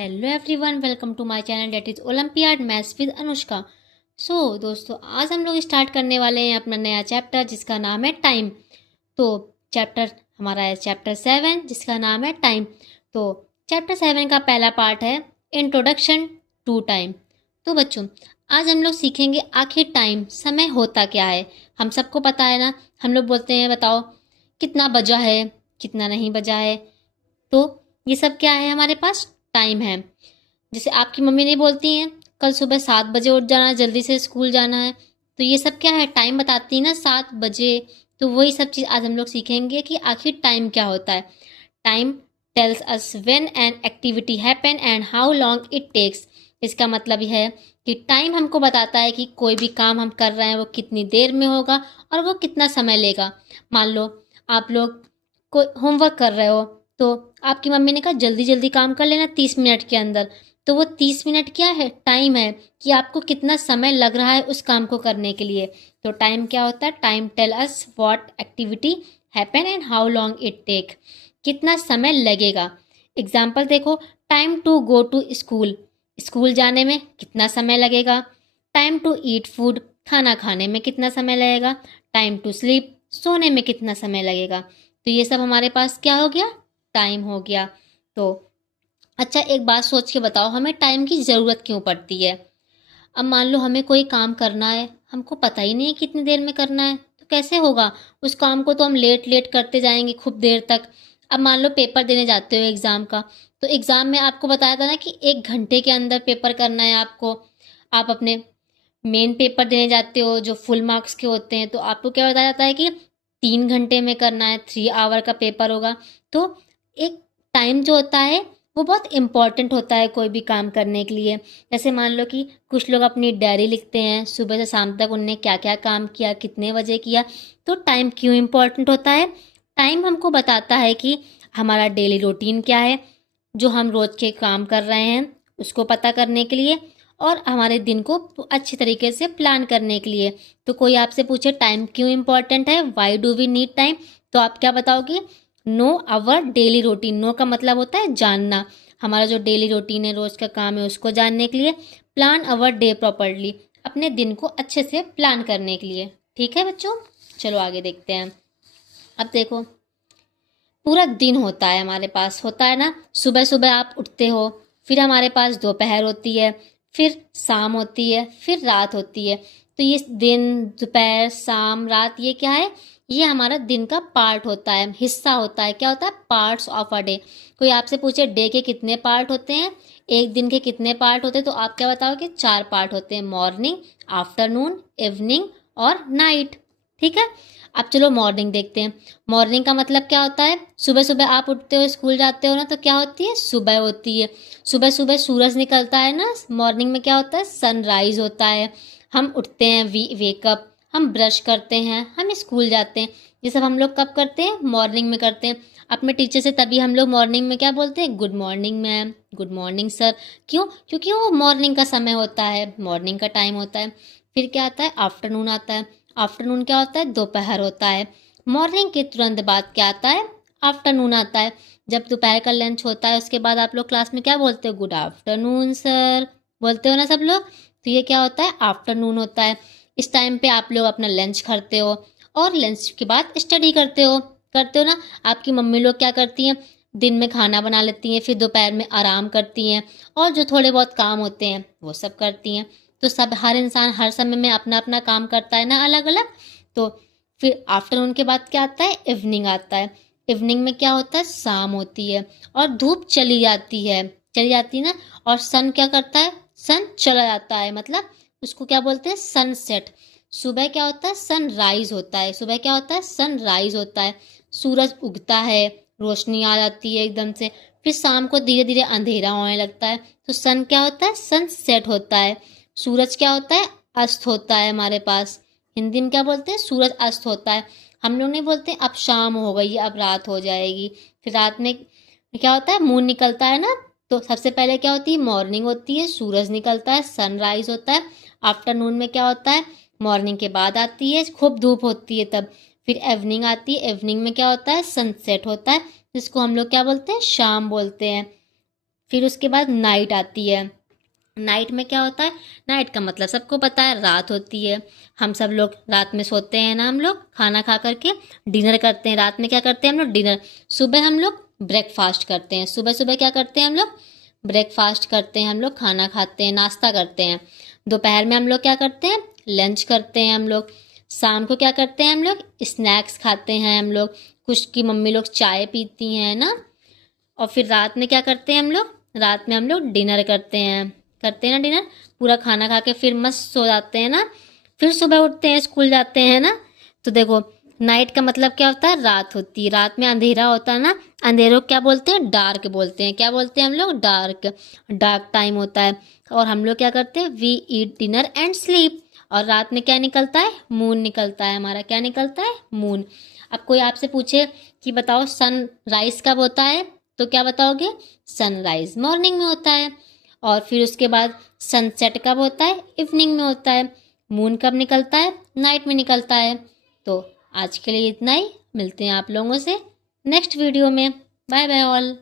Hello everyone, welcome to my channel that is Olympiad maths with Anushka. दोस्तों, आज हम लोग स्टार्ट करने वाले हैं अपना नया चैप्टर जिसका नाम है टाइम। तो चैप्टर हमारा है चैप्टर 7 जिसका नाम है टाइम। तो चैप्टर 7 का पहला पार्ट है इंट्रोडक्शन टू टाइम। तो बच्चों, आज हम लोग सीखेंगे आखिर टाइम समय होता क्या है। हम सबको पता है ना, हम लोग बोलते हैं बताओ कितना बजा है, कितना नहीं बजा है। तो ये सब क्या है, हमारे पास टाइम है। जैसे आपकी मम्मी नहीं बोलती हैं कल सुबह 7 बजे उठ जाना, जल्दी से स्कूल जाना है, तो ये सब क्या है, टाइम बताती है ना 7 बजे। तो वही सब चीज़ आज हम लोग सीखेंगे कि आखिर टाइम क्या होता है। Time tells us when an activity happen and how long it takes. इसका मतलब यह है कि टाइम हमको बताता है कि कोई भी काम हम कर रहे हैं वो कितनी देर में होगा और वो कितना समय लेगा। मान लो आप लोग कोई होमवर्क कर रहे हो, तो आपकी मम्मी ने कहा जल्दी जल्दी काम कर लेना 30 मिनट के अंदर। तो वो 30 मिनट क्या है, टाइम है कि आपको कितना समय लग रहा है उस काम को करने के लिए। तो टाइम क्या होता है, time tell us what activity happen and how long it take, कितना समय लगेगा। एग्जाम्पल देखो, time to go to school, school जाने में कितना समय लगेगा। टाइम टू ईट फूड, खाना खाने में कितना समय लगेगा। टाइम टू स्लीप, सोने में कितना समय लगेगा। तो ये सब हमारे पास क्या हो गया, टाइम हो गया। तो अच्छा, एक बात सोच के बताओ, हमें टाइम की ज़रूरत क्यों पड़ती है। अब मान लो हमें कोई काम करना है, हमको पता ही नहीं है कितनी देर में करना है, तो कैसे होगा। उस काम को तो हम लेट लेट करते जाएंगे खूब देर तक। अब मान लो पेपर देने जाते हो एग्ज़ाम का, तो एग्ज़ाम में आपको बताया था ना कि 1 घंटे के अंदर पेपर करना है आपको। आप अपने मेन पेपर देने जाते हो जो फुल मार्क्स के होते हैं, तो आपको क्या बताया जाता है कि 3 घंटे में करना है, 3 आवर का पेपर होगा। तो एक टाइम जो होता है वो बहुत इम्पॉर्टेंट होता है कोई भी काम करने के लिए। जैसे मान लो कि कुछ लोग अपनी डायरी लिखते हैं, सुबह से शाम तक उनने क्या क्या काम किया, कितने बजे किया। तो टाइम क्यों इम्पॉर्टेंट होता है, टाइम हमको बताता है कि हमारा डेली रूटीन क्या है, जो हम रोज के काम कर रहे हैं उसको पता करने के लिए, और हमारे दिन को अच्छी तरीके से प्लान करने के लिए। तो कोई आपसे पूछे टाइम क्यों इम्पॉर्टेंट है, why do we need time, तो आप क्या बताओगे, know our daily routine. Know का मतलब होता है जानना, हमारा जो डेली रूटीन है, रोज का काम है, उसको जानने के लिए। प्लान आवर डे प्रॉपरली, अपने दिन को अच्छे से प्लान करने के लिए। ठीक है बच्चों, चलो आगे देखते हैं। अब देखो, पूरा दिन होता है हमारे पास, होता है ना। सुबह सुबह आप उठते हो, फिर हमारे पास दोपहर होती है, फिर शाम होती है, फिर रात होती है। तो ये दिन, दोपहर, शाम, रात, ये क्या है, ये हमारा दिन का पार्ट होता है, हिस्सा होता है। क्या होता है, पार्ट्स ऑफ अ डे। कोई आपसे पूछे डे के कितने पार्ट होते हैं, एक दिन के कितने पार्ट होते हैं, तो आप क्या बताओगे, 4 पार्ट होते हैं, मॉर्निंग, आफ्टरनून, इवनिंग और नाइट। ठीक है। अब चलो मॉर्निंग देखते हैं। मॉर्निंग का मतलब क्या होता है, सुबह सुबह आप उठते हो, स्कूल जाते हो ना, तो क्या होती है, सुबह होती है। सुबह सुबह सूरज निकलता है ना, मॉर्निंग में क्या होता है, सनराइज होता है। हम उठते हैं, वेकअप, हम ब्रश करते हैं, हम स्कूल जाते हैं। ये सब हम लोग कब करते हैं, मॉर्निंग में करते हैं। अपने टीचर से तभी हम लोग मॉर्निंग में क्या बोलते हैं, good morning ma'am, good morning sir. क्यों, क्योंकि वो मॉर्निंग का समय होता है, मॉर्निंग का टाइम होता है। फिर क्या आता है, आफ्टरनून आता है। आफ्टरनून क्या होता है, दोपहर होता है। मॉर्निंग के तुरंत बाद क्या आता है, आफ्टरनून आता है। जब दोपहर का लंच होता है उसके बाद आप लोग क्लास में क्या बोलते हो, गुड आफ्टरनून सर, बोलते हो ना सब लोग। तो ये क्या होता है, आफ्टरनून होता है। इस टाइम पे आप लोग अपना लंच करते हो और लंच के बाद स्टडी करते हो ना। आपकी मम्मी लोग क्या करती हैं, दिन में खाना बना लेती हैं, फिर दोपहर में आराम करती हैं, और जो थोड़े बहुत काम होते हैं वो सब करती हैं। तो सब, हर इंसान हर समय में अपना अपना काम करता है ना, अलग अलग। तो फिर आफ्टरनून के बाद क्या आता है, इवनिंग आता है। इवनिंग में क्या होता है, शाम होती है और धूप चली जाती है ना। और सन क्या करता है, सन चला जाता है, मतलब उसको क्या बोलते हैं, सनसेट। सुबह क्या होता है, सनराइज होता है। सुबह क्या होता है, सनराइज होता है, सूरज उगता है, रोशनी आ जाती है एकदम से। फिर शाम को धीरे धीरे अंधेरा होने लगता है, तो सन क्या होता है, सनसेट होता है। सूरज क्या होता है, अस्त होता है हमारे पास। हिंदी में क्या बोलते हैं, सूरज अस्त होता है। हम लोग नहीं बोलते अब शाम हो गई, अब रात हो जाएगी। फिर रात में क्या होता है, मून निकलता है ना। तो सबसे पहले क्या होती है, मॉर्निंग होती है, सूरज निकलता है, सनराइज होता है। आफ्टरनून में क्या होता है, मॉर्निंग के बाद आती है, खूब धूप होती है तब। फिर इवनिंग आती है, इवनिंग में क्या होता है, सनसेट होता है, जिसको हम लोग क्या बोलते हैं, शाम बोलते हैं। फिर उसके बाद नाइट आती है। नाइट में क्या होता है? नाइट का मतलब सबको पता है, रात होती है। हम सब लोग रात में सोते हैं ना, हम लोग खाना खा करके डिनर करते हैं। रात में क्या करते हैं हम लोग? डिनर। सुबह हम लोग ब्रेकफास्ट करते हैं। सुबह सुबह क्या करते हैं हम लोग? ब्रेकफास्ट करते हैं हम लोग, खाना खाते हैं, नाश्ता करते हैं। दोपहर में हम लोग क्या करते हैं? लंच करते हैं हम लोग। शाम को क्या करते हैं हम लोग? स्नैक्स खाते हैं हम लोग। कुछ की मम्मी लोग चाय पीती हैं ना। और फिर रात में क्या करते हैं हम लोग? रात में हम लोग डिनर करते हैं ना डिनर। पूरा खाना खा के फिर मस्त सो जाते हैं ना। फिर सुबह उठते हैं, स्कूल जाते हैं ना। तो देखो, नाइट का मतलब क्या होता है? रात होती है। रात में अंधेरा होता है ना। अंधेरे को क्या बोलते हैं? डार्क बोलते हैं। क्या बोलते हैं हम लोग? डार्क। डार्क टाइम होता है। और हम लोग क्या करते हैं? We eat dinner and sleep. और रात में क्या निकलता है? मून निकलता है हमारा। क्या निकलता है? मून। अब कोई आपसे पूछे कि बताओ सन राइज कब होता है, तो क्या बताओगे? सनराइज मॉर्निंग में होता है। और फिर उसके बाद सनसेट कब होता है? इवनिंग में होता है। मून कब निकलता है? नाइट में निकलता है। तो आज के लिए इतना ही। मिलते हैं आप लोगों से नेक्स्ट वीडियो में। Bye bye all.